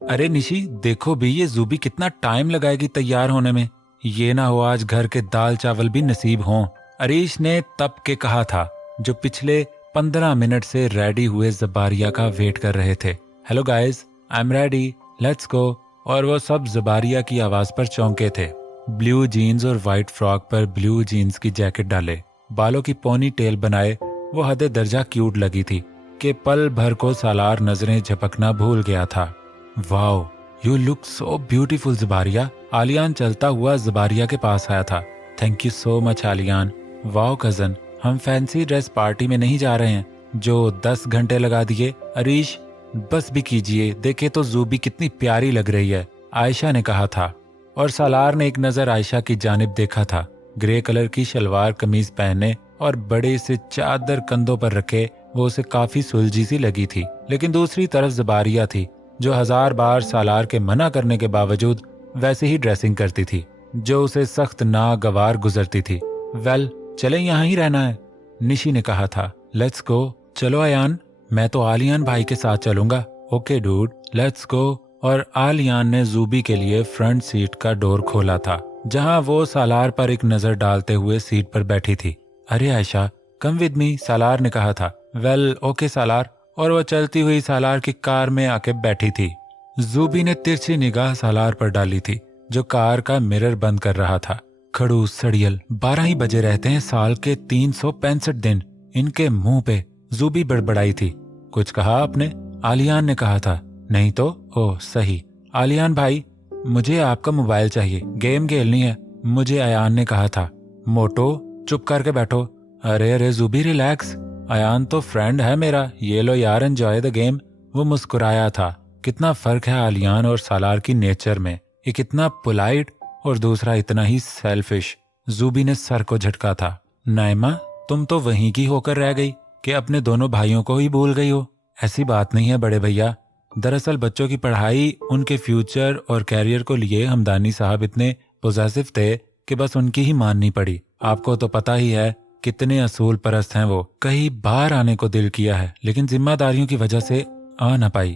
अरे निशी, देखो भी ये जूबी कितना टाइम लगाएगी तैयार होने में। ये ना हो आज घर के दाल चावल भी नसीब हों। अरीश ने तब के कहा था, जो पिछले 15 मिनट से रेडी हुए जबारिया का वेट कर रहे थे। Hello guys, I am ready, let's go. और वो सब जबारिया की आवाज पर चौंके थे। ब्लू जीन्स और वाइट फ्रॉक पर ब्लू जीन्स की जैकेट डाले, बालों की पोनी टेल बनाए, वो हद दर्जा क्यूट लगी थी कि पल भर को सालार नजरें झपकना भूल गया था। Wow, you look so beautiful Jabaria. Aliyan चलता हुआ जबारिया के पास आया था। Thank you so much Aliyan. Wow cousin, हम फैंसी ड्रेस पार्टी में नहीं जा रहे हैं जो 10 घंटे लगा दिए। अरीश बस भी कीजिए, देखे तो जूबी कितनी प्यारी लग रही है, आयशा ने कहा था। और सालार ने एक नजर आयशा की जानिब देखा था। ग्रे कलर की शलवार कमीज पहने और बड़े से चादर कंधों पर रखे वो उसे काफी सुलझी सी लगी थी। लेकिन दूसरी तरफ जबारिया थी, जो 1000 बार सालार के मना करने के बावजूद वैसे ही ड्रेसिंग करती थी, जो उसे सख्त नागवार गुजरती थी। वेल, चले यहाँ ही रहना है, निशी ने कहा था। Let's go. चलो अयान, मैं तो आलियान भाई के साथ चलूंगा। Okay dude, let's go. और आलियान ने जूबी के लिए फ्रंट सीट का डोर खोला था, जहां वो सालार पर एक नजर डालते हुए सीट पर बैठी थी। अरे आयशा, कम विद मी, सालार ने कहा था। वेल ओके सालार। और वह चलती हुई सालार की कार में आके बैठी थी। जूबी ने तिरछी निगाह सालार पर डाली थी, जो कार का मिरर बंद कर रहा था। खड़ूस सड़ियल, 12 ही बजे रहते हैं साल के 365 दिन इनके मुंह पे, जूबी बड़बड़ाई थी। कुछ कहा आपने? आलियान ने कहा था। नहीं तो? ओह सही। आलियान भाई, मुझे आपका मोबाइल चाहिए, गेम खेलनी है, मुझे अयान ने कहा था। मोटो, चुप करके बैठो। अरे अरे जूबी रिलैक्स, अयान तो फ्रेंड है मेरा, ये लो यार, एंजॉय द गेम। वो मुस्कुराया था। कितना फर्क है आलियान और सालार की नेचर में, एक इतना पोलाइट और दूसरा इतना ही सेल्फिश। जूबी ने सर को झटका था। नाइमा, तुम तो वहीं की होकर रह गई कि अपने दोनों भाइयों को ही भूल गई हो। ऐसी बात नहीं है बड़े भैया, दरअसल बच्चों की पढ़ाई, उनके फ्यूचर और कैरियर को लिए हमदानी साहब इतने पोजेसिव थे कि बस उनकी ही माननी पड़ी। आपको तो पता ही है कितने असूल परस्त हैं वो। कई बार आने को दिल किया है, लेकिन जिम्मेदारियों की वजह से आ ना पाई।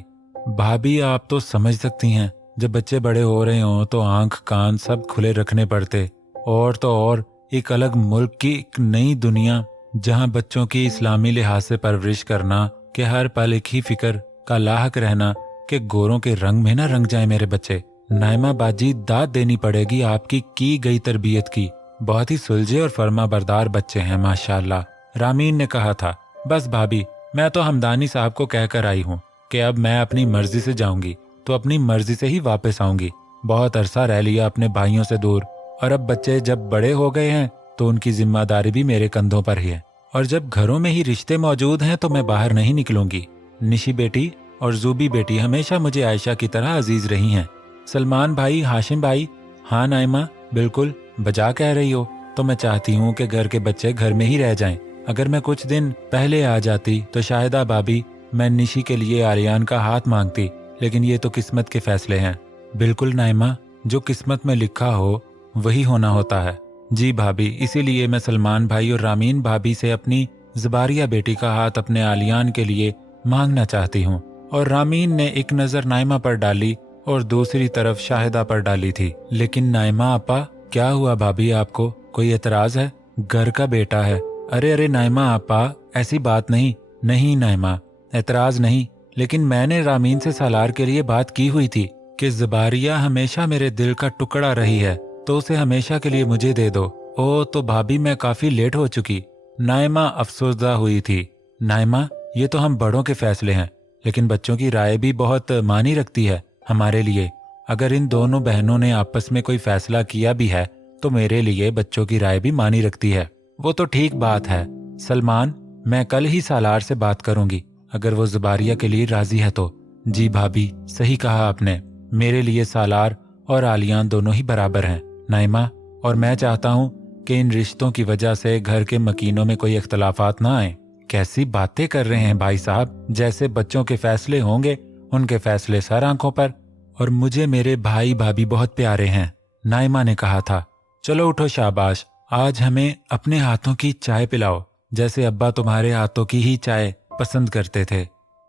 भाभी आप तो समझ सकती हैं, जब बच्चे बड़े हो रहे हों तो आंख कान सब खुले रखने पड़ते। और तो और एक अलग मुल्क की एक नई दुनिया, जहां बच्चों की इस्लामी लिहाज से परवरिश करना कि हर पल एक ही फिक्र का लाहक रहना कि गोरों के रंग में ना रंग जाए मेरे बच्चे। नाइमा बाजी, दाद देनी पड़ेगी आपकी की गई तरबियत की। बहुत ही सुलझे और फर्मा बरदार बच्चे हैं माशाल्लाह, रामीन ने कहा था। बस भाभी, मैं तो हमदानी साहब को कहकर आई हूँ कि अब मैं अपनी मर्जी से जाऊंगी तो अपनी मर्जी से ही वापस आऊंगी। बहुत अरसा रह लिया अपने भाइयों से दूर, और अब बच्चे जब बड़े हो गए हैं तो उनकी जिम्मेदारी भी मेरे कंधों पर ही है। और जब घरों में ही रिश्ते मौजूद हैं तो मैं बाहर नहीं निकलूंगी। निशी बेटी और जूबी बेटी हमेशा मुझे आयशा की तरह अजीज रही हैं। सलमान भाई, हाशिम भाई। हाँ नाइमा, बिल्कुल बजा कह रही हो। तो मैं चाहती हूँ कि घर के बच्चे घर में ही रह जाएं। अगर मैं कुछ दिन पहले आ जाती तो शायद भाभी मैं निशी के लिए आलियान का हाथ मांगती, लेकिन ये तो किस्मत के फैसले हैं। बिल्कुल नाइमा, जो किस्मत में लिखा हो वही होना होता है। जी भाभी, इसीलिए मैं सलमान भाई और रामीन भाभी से अपनी जबारिया बेटी का हाथ अपने आलियान के लिए मांगना चाहती हूँ। और रामीन ने एक नजर नाइमा पर डाली और दूसरी तरफ शाहिदा पर डाली थी। लेकिन नाइमा आपा, क्या हुआ भाभी, आपको कोई एतराज है? घर का बेटा है। अरे अरे नाइमा आपा, ऐसी बात नहीं। नहीं नाइमा, एतराज नहीं, लेकिन मैंने रामीन से सालार के लिए बात की हुई थी कि जबारिया हमेशा मेरे दिल का टुकड़ा रही है, तो उसे हमेशा के लिए मुझे दे दो। ओ तो भाभी, मैं काफी लेट हो चुकी। नाइमा अफसोसदा हुई थी। नाइमा, ये तो हम बड़ों के फैसले हैं, लेकिन बच्चों की राय भी बहुत मानी रखती है हमारे लिए। अगर इन दोनों बहनों ने आपस में कोई फैसला किया भी है तो मेरे लिए बच्चों की राय भी मानी रखती है। वो तो ठीक बात है सलमान, मैं कल ही सालार से बात करूंगी, अगर वो जबारिया के लिए राजी है तो। जी भाभी, सही कहा आपने, मेरे लिए सालार और आलियान दोनों ही बराबर हैं नाइमा। और मैं चाहता हूँ कि इन रिश्तों की वजह से घर के मकीनों में कोई इख्तलाफात ना आए। कैसी बातें कर रहे हैं भाई साहब, जैसे बच्चों के फैसले होंगे उनके फैसले सर आंखों पर। और मुझे मेरे भाई भाभी बहुत प्यारे हैं, नाइमा ने कहा था। चलो उठो शाबाश, आज हमें अपने हाथों की चाय पिलाओ, जैसे अब्बा तुम्हारे हाथों की ही चाय पसंद करते थे।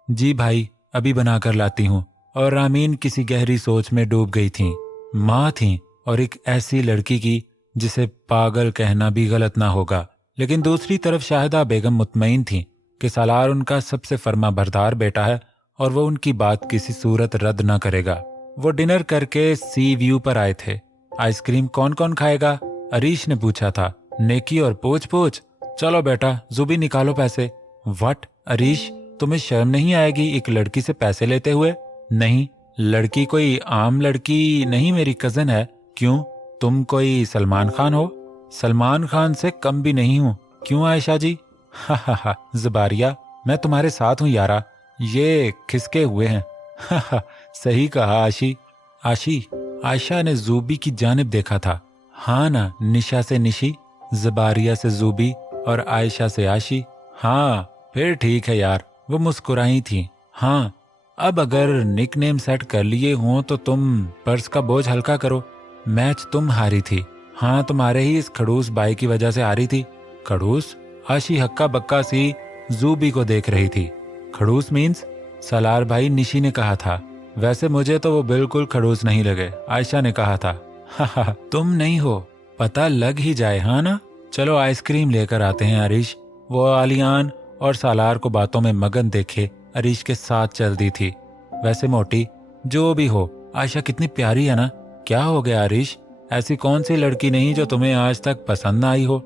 जी भाई, अभी बनाकर लाती हूँ। और रामीन किसी गहरी सोच में डूब गई थीं। माँ थीं और एक ऐसी लड़की की जिसे पागल कहना भी गलत ना होगा। लेकिन दूसरी तरफ शाहिदा बेगम मुतमईन थीं कि सालार उनका सबसे फर्माबरदार बेटा है और वो उनकी बात किसी सूरत रद्द ना करेगा। वो डिनर करके सी व्यू पर आए थे। आइसक्रीम कौन कौन खाएगा? अरीश ने पूछा था। नेकी और पोच पोच। चलो बेटा, जुबी निकालो पैसे। व्हाट अरीश, तुम्हें शर्म नहीं आएगी एक लड़की से पैसे लेते हुए? नहीं, लड़की कोई आम लड़की नहीं, मेरी कजन है। क्यों, तुम कोई सलमान खान हो? सलमान खान से कम भी नहीं हूँ। क्यों आयशा जी? हा हा हा, ज़बारिया, मैं तुम्हारे साथ हूँ यारा, ये खिसके हुए हैं। हा हा, सही कहा आशी। आशी, आयशा ने जूबी की जानिब देखा था। हाँ ना, निशा से निशी, ज़बारिया से जूबी और आयशा से आशी। हाँ फिर ठीक है यार, वो मुस्कुराई थी। हाँ, अब अगर निकनेम सेट कर लिए हों तो तुम पर्स का बोझ हल्का करो। मैच तुम हारी थी। हाँ, तुम्हारे ही इस खड़ूस बाई की वजह से हारी थी। खड़ूस? आशी हक्का बक्का सी जूबी को देख रही थी। खड़ूस मीन्स? सलार भाई, निशी ने कहा था। वैसे मुझे तो वो बिल्कुल खड़ूस नहीं लगे, आयशा ने कहा था। हा, तुम नहीं हो, पता लग ही जाए। हाँ ना, चलो आइसक्रीम लेकर आते हैं। अरीश, वो आलियान और सालार को बातों में मगन देखे अरीश के साथ चल दी थी। वैसे मोटी, जो भी हो, आयशा कितनी प्यारी है ना। क्या हो गया अरीश, ऐसी कौन सी लड़की नहीं जो तुम्हें आज तक पसंद ना आई हो?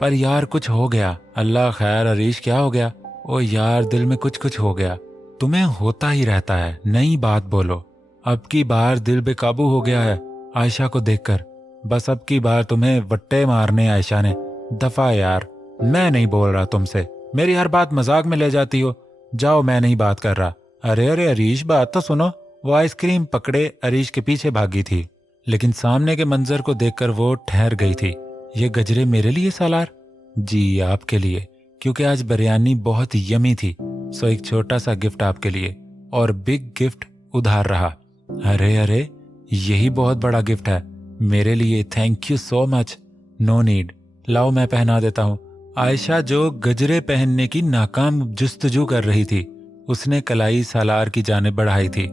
पर यार कुछ हो गया। अल्लाह खैर अरीश, क्या हो गया? ओ यार, दिल में कुछ कुछ हो गया। तुम्हें होता ही रहता है, नई बात बोलो। अब की बार दिल बेकाबू हो गया है आयशा को देखकर। बस अब की बार तुम्हें वट्टे मारने आयशा ने। दफा यार, मैं नहीं बोल रहा तुमसे, मेरी हर बात मजाक में ले जाती हो। जाओ, मैं नहीं बात कर रहा। अरे अरे अरीश, बात तो सुनो। वो आइसक्रीम पकड़े अरीश के पीछे भागी थी, लेकिन सामने के मंजर को देखकर वो ठहर गई थी। ये गजरे मेरे लिए सालार? जी आपके लिए, क्योंकि आज बिरयानी बहुत यमी थी, सो एक छोटा सा गिफ्ट आपके लिए, और बिग गिफ्ट उधार रहा। अरे अरे, यही बहुत बड़ा गिफ्ट है मेरे लिए। Thank you so much. No need, लाओ मैं पहना देता हूँ। आयशा जो गजरे पहनने की नाकाम जुस्तजू कर रही थी, उसने कलाई सालार की जानिब बढ़ाई थी।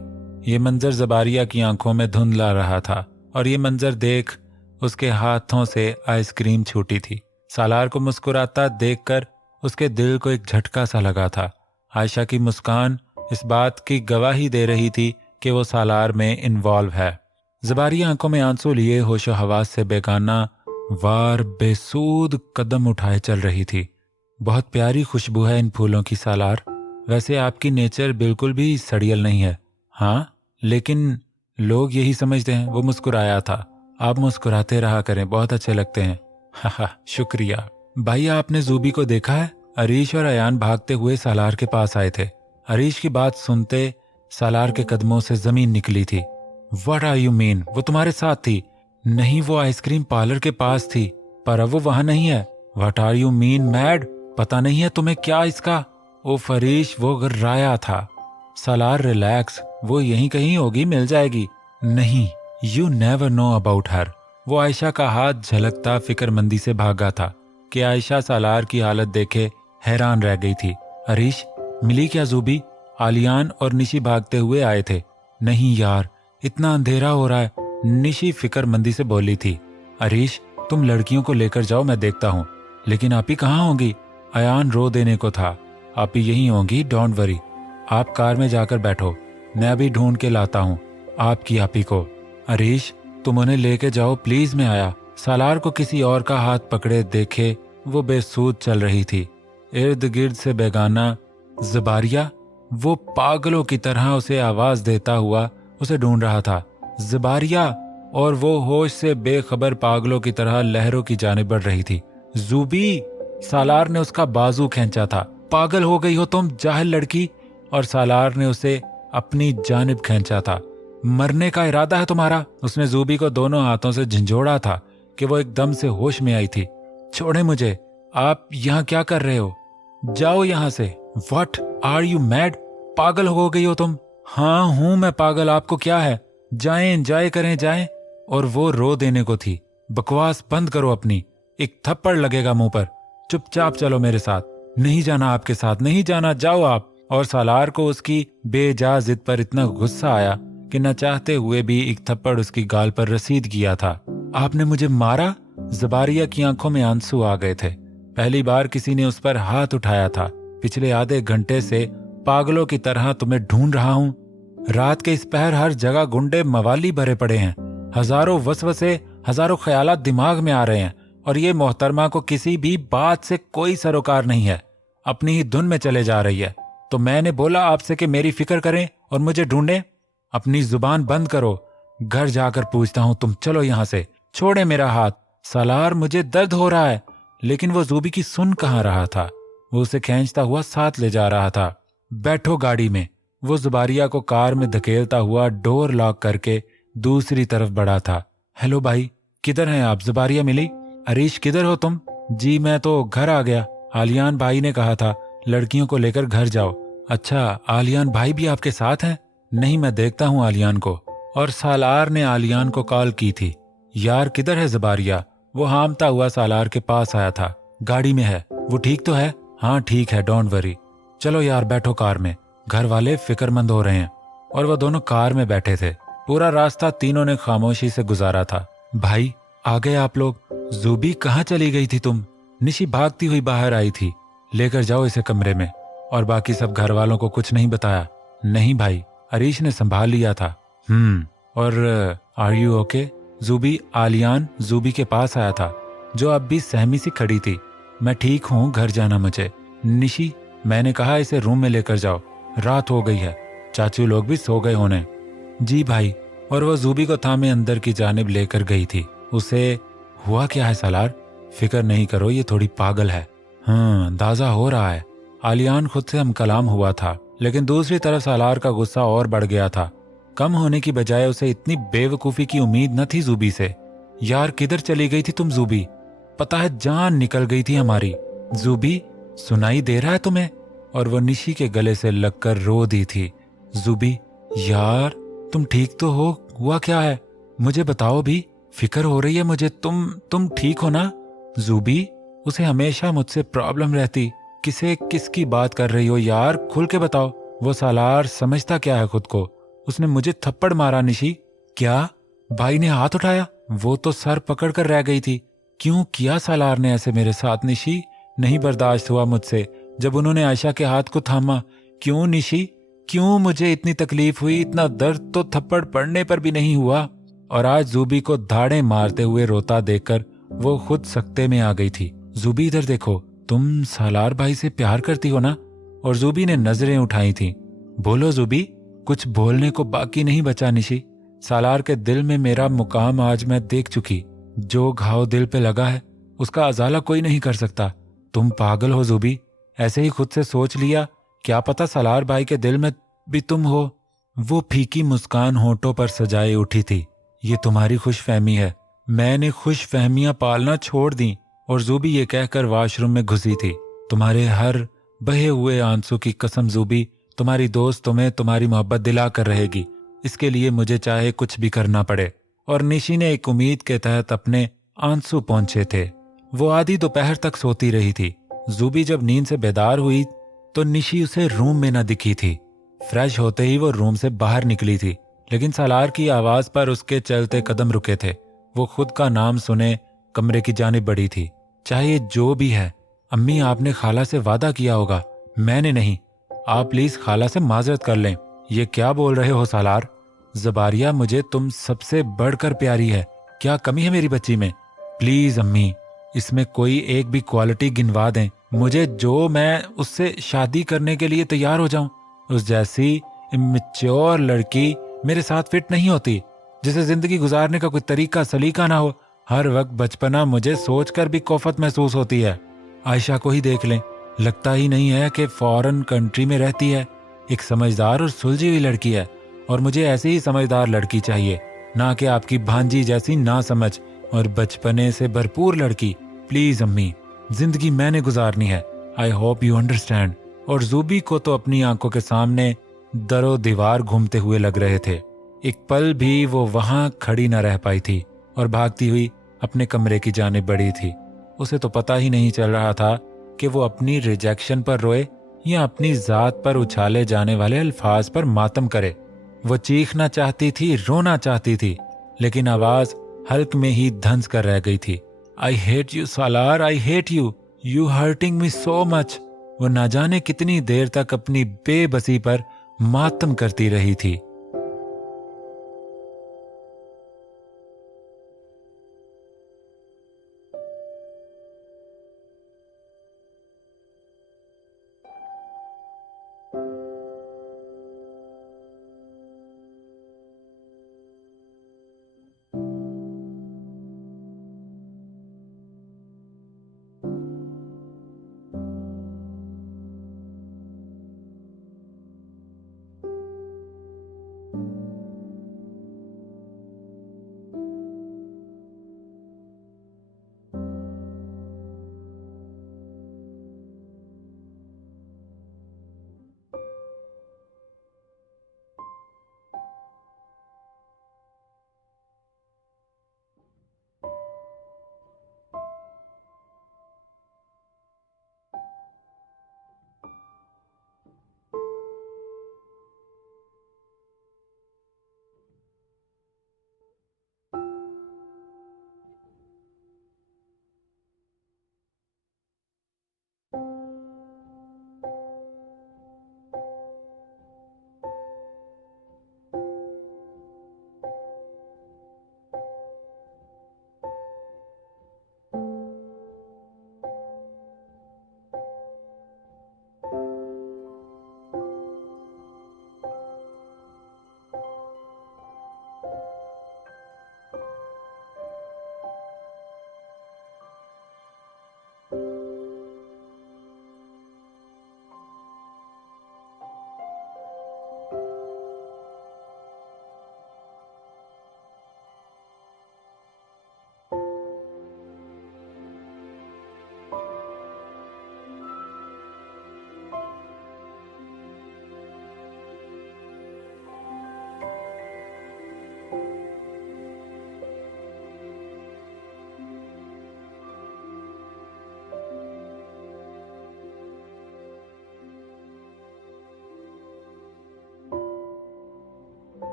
ये मंजर ज़बारिया की आंखों में धुंधला रहा था और ये मंजर देख उसके हाथों से आइसक्रीम छूटी थी। सालार को मुस्कुराता देखकर उसके दिल को एक झटका सा लगा था। आयशा की मुस्कान इस बात की गवाही दे रही थी कि वो सालार में इन्वॉल्व है। ज़बारिया आंखों में आंसू लिए होशो हवास से बेगाना वार बेसूद कदम उठाए चल रही थी। बहुत प्यारी खुशबू है इन फूलों की सालार। वैसे आपकी नेचर बिल्कुल भी सड़ियल नहीं है। हाँ, लेकिन लोग यही समझते हैं। वो मुस्कुराया था। आप मुस्कुराते रहा करें, बहुत अच्छे लगते हैं। हा, शुक्रिया। भाई, आपने जूबी को देखा है? अरीश और अयान भागते हुए सालार के पास आए थे। अरीश की बात सुनते सालार के कदमों से जमीन निकली थी। What are you mean? वो तुम्हारे साथ थी? नहीं, वो आइसक्रीम पार्लर के पास थी, पर अब वो वहां नहीं है। What are you mean mad? पता नहीं है तुम्हें क्या इसका? ओ फरीश, वो गर्राया था। सालार रिलैक्स, वो यहीं कहीं होगी, मिल जाएगी। नहीं, you never know about her. वो आयशा का हाथ झलकता फिक्रमंदी से भागा था कि आयशा सालार की हालत देखे हैरान रह गई थी। अरीश, मिली क्या जूबी? आलियान और निशी भागते हुए आए थे। नहीं यार, इतना अंधेरा हो रहा है, निशी फिक्रमंदी से बोली थी। अरीश, तुम लड़कियों को लेकर जाओ, मैं देखता हूँ। लेकिन आप ही कहाँ होंगी? अयान रो देने को था। आप ही यहीं होंगी, डोंट वरी। आप कार में जाकर बैठो, मैं अभी ढूंढ के लाता हूँ आपकी आपी को। अरीश, तुम उन्हें लेके जाओ प्लीज, मैं आया। सालार को किसी और का हाथ पकड़े देखे वो बेसूद चल रही थी। इर्द गिर्द से बेगाना ज़बारिया, वो पागलों की तरह उसे आवाज देता हुआ उसे ढूंढ रहा था। ज़बारिया, और वो होश से बेखबर पागलों की तरह लहरों की जानिब बढ़ रही थी। जूबी! सालार ने उसका बाजू खींचा था। पागल हो गई हो तुम, जाहिल लड़की! और सालार ने उसे अपनी जानिब खींचा था। मरने का इरादा है तुम्हारा? उसने जूबी को दोनों हाथों से झंझोड़ा था कि वो एकदम से होश में आई थी। छोड़े मुझे, आप यहाँ क्या कर रहे हो? जाओ यहाँ से। What are you mad? पागल हो गई हो तुम? हाँ हूं मैं पागल, आपको क्या है? जाएं, एंजॉय करें, जाएं। और वो रो देने को थी। बकवास बंद करो अपनी, एक थप्पड़ लगेगा मुंह पर। चुपचाप चलो मेरे साथ। नहीं जाना आपके साथ, नहीं जाना, जाओ आप। और सालार को उसकी बेजा जिद पर इतना गुस्सा आया कि न चाहते हुए भी एक थप्पड़ उसकी गाल पर रसीद किया था। आपने मुझे मारा? ज़बारिया की आंखों में आंसू आ गए थे। पहली बार किसी ने उस पर हाथ उठाया था। पिछले आधे घंटे से पागलों की तरह तुम्हें ढूंढ रहा हूं। रात के इस पहर हर जगह गुंडे मवाली भरे पड़े हैं। हजारों वसवसे, हजारों ख्यालात दिमाग में आ रहे हैं और ये मोहतरमा को किसी भी बात से कोई सरोकार नहीं है, अपनी ही धुन में चले जा रही है। तो मैंने बोला आपसे कि मेरी फिक्र करें और मुझे ढूंढें। अपनी जुबान बंद करो, घर जाकर पूछता हूं। तुम चलो यहां से, छोड़े मेरा हाथ। सालार, मुझे दर्द हो रहा है। लेकिन वो ज़ूबी की सुन कहाँ रहा था। वो उसे खींचता हुआ साथ ले जा रहा था। बैठो गाड़ी में। वो ज़बारिया को कार में धकेलता हुआ डोर लॉक करके दूसरी तरफ बढ़ा था। हेलो भाई, किधर हैं आप? ज़बारिया मिली। अरीश, किधर हो तुम? जी मैं तो घर आ गया। आलियान भाई ने कहा था लड़कियों को लेकर घर जाओ। अच्छा, आलियान भाई भी आपके साथ हैं? नहीं, मैं देखता हूँ आलियान को। और सालार ने आलियान को कॉल की थी। यार किधर है ज़बारिया? वो हामता हुआ सालार के पास आया था। गाड़ी में है। वो ठीक तो है? हाँ ठीक है, डोंट वरी। चलो यार बैठो कार में। घर वाले फिक्रमंद हो रहे हैं। और वो दोनों कार में बैठे थे। पूरा रास्ता तीनों ने खामोशी से गुजारा था। भाई आ गए आप लोग। ज़ूबी कहाँ चली गई थी तुम? निशी भागती हुई बाहर आई थी। लेकर जाओ इसे कमरे में। और बाकी सब घर वालों को कुछ नहीं बताया? नहीं भाई, अरीश ने संभाल लिया था। और आर यू ओके? ज़ूबी, आलियान ज़ूबी के पास आया था जो अब भी सहमी सी खड़ी थी। मैं ठीक हूँ, घर जाना मुझे। निशी, मैंने कहा इसे रूम में लेकर जाओ, रात हो गई है। चाचू लोग भी सो गए होने। जी भाई। और वो ज़ूबी को थामे अंदर की जानिब लेकर गई थी। उसे हुआ क्या है सालार? फिक्र नहीं करो, ये थोड़ी पागल है। अंदाजा हो रहा है। आलियान खुद से हम कलाम हुआ था, लेकिन दूसरी तरफ सालार का गुस्सा और बढ़ गया था। कम होने की बजाय उसे इतनी बेवकूफ़ी की उम्मीद न थी ज़ूबी से। यार किधर चली गई थी तुम ज़ूबी? पता है जान निकल गई थी हमारी। ज़ूबी, सुनाई दे रहा है तुम्हें? और वो निशी के गले से लगकर रो दी थी। ज़ूबी, यार तुम ठीक तो हो? हुआ क्या है? मुझे बताओ भी, फिक्र हो रही है मुझे। तुम ठीक हो ना? ज़ूबी, उसे हमेशा मुझसे प्रॉब्लम रहती। किसकी बात कर रही हो यार? खुल के बताओ। वो सालार समझता क्या है खुद को? उसने मुझे थप्पड़ मारा। निशी, क्या? भाई ने हाथ उठाया? वो तो सर पकड़ कर रह गई थी। क्यों किया सालार ने ऐसे मेरे साथ? निशी, नहीं बर्दाश्त हुआ मुझसे जब उन्होंने आयशा के हाथ को थामा। क्यों निशी, क्यों मुझे इतनी तकलीफ हुई? इतना दर्द तो थप्पड़ पड़ने पर भी नहीं हुआ। और आज ज़ूबी को धाड़े मारते हुए रोता देखकर वो खुद सकते में आ गई थी। ज़ूबी इधर देखो, तुम सालार भाई से प्यार करती हो ना? और ज़ूबी ने नजरें उठाई थी। बोलो ज़ूबी। कुछ बोलने को बाकी नहीं बचा निशी। सालार के दिल में मेरा मुकाम आज मैं देख चुकी। जो घाव दिल पे लगा है उसका अजाला कोई नहीं कर सकता। तुम पागल हो ज़ूबी, ऐसे ही खुद से सोच लिया। क्या पता सालार भाई के दिल में भी तुम हो। वो फीकी मुस्कान होठों पर सजाए उठी थी। ये तुम्हारी खुशफहमी है। मैंने खुशफहमियां पालना छोड़ दी। और ज़ूबी ये कहकर वॉशरूम में घुसी थी। तुम्हारे हर बहे हुए आंसू की कसम ज़ूबी, तुम्हारी दोस्त तुम्हें तुम्हारी मोहब्बत दिला कर रहेगी। इसके लिए मुझे चाहे कुछ भी करना पड़े। और निशी ने एक उम्मीद के तहत अपने आंसू पहुंचे थे। वो आधी दोपहर तक सोती रही थी। ज़ूबी जब नींद से बेदार हुई तो निशी उसे रूम में न दिखी थी। फ्रेश होते ही वो रूम से बाहर निकली थी, लेकिन सालार की आवाज पर उसके चलते कदम रुके थे। वो खुद का नाम सुने कमरे की जानिब बढ़ी थी। चाहे जो भी है, अम्मी आपने खाला से वादा किया होगा, मैंने नहीं। आप प्लीज खाला से माजरत कर लें। ये क्या बोल रहे हो सालार? ज़बारिया मुझे तुम सबसे बढ़कर प्यारी है। क्या कमी है मेरी बच्ची में? प्लीज अम्मी, इसमें कोई एक भी क्वालिटी गिनवा दें मुझे जो मैं उससे शादी करने के लिए तैयार हो जाऊं। उस जैसी इमेच्योर लड़की मेरे साथ फिट नहीं होती, जिसे जिंदगी गुजारने का कोई तरीका सलीका ना हो। हर वक्त बचपना मुझे सोचकर भी कोफत महसूस होती है। आयशा को ही देख लें, लगता ही नहीं है कि फॉरेन कंट्री में रहती है। एक समझदार और सुलझी हुई लड़की है, और मुझे ऐसी ही समझदार लड़की चाहिए, ना कि आपकी भांजी जैसी ना समझ और बचपने से भरपूर लड़की। प्लीज अम्मी, जिंदगी मैंने गुजारनी है। I hope you understand. और ज़ूबी को तो अपनी आंखों के सामने दरो दीवार घूमते हुए लग रहे थे। एक पल भी वो वहां खड़ी न रह पाई थी और भागती हुई अपने कमरे की जानिब बढ़ी थी। उसे तो पता ही नहीं चल रहा था कि वो अपनी रिजेक्शन पर रोए या अपनी जात पर उछाले जाने वाले अल्फाज पर मातम करे। वो चीखना चाहती थी, रोना चाहती थी, लेकिन आवाज हल्क में ही धंस कर रह गई थी। I hate you Salar, I hate you, you hurting me so much. वो ना जाने कितनी देर तक अपनी बेबसी पर मातम करती रही थी।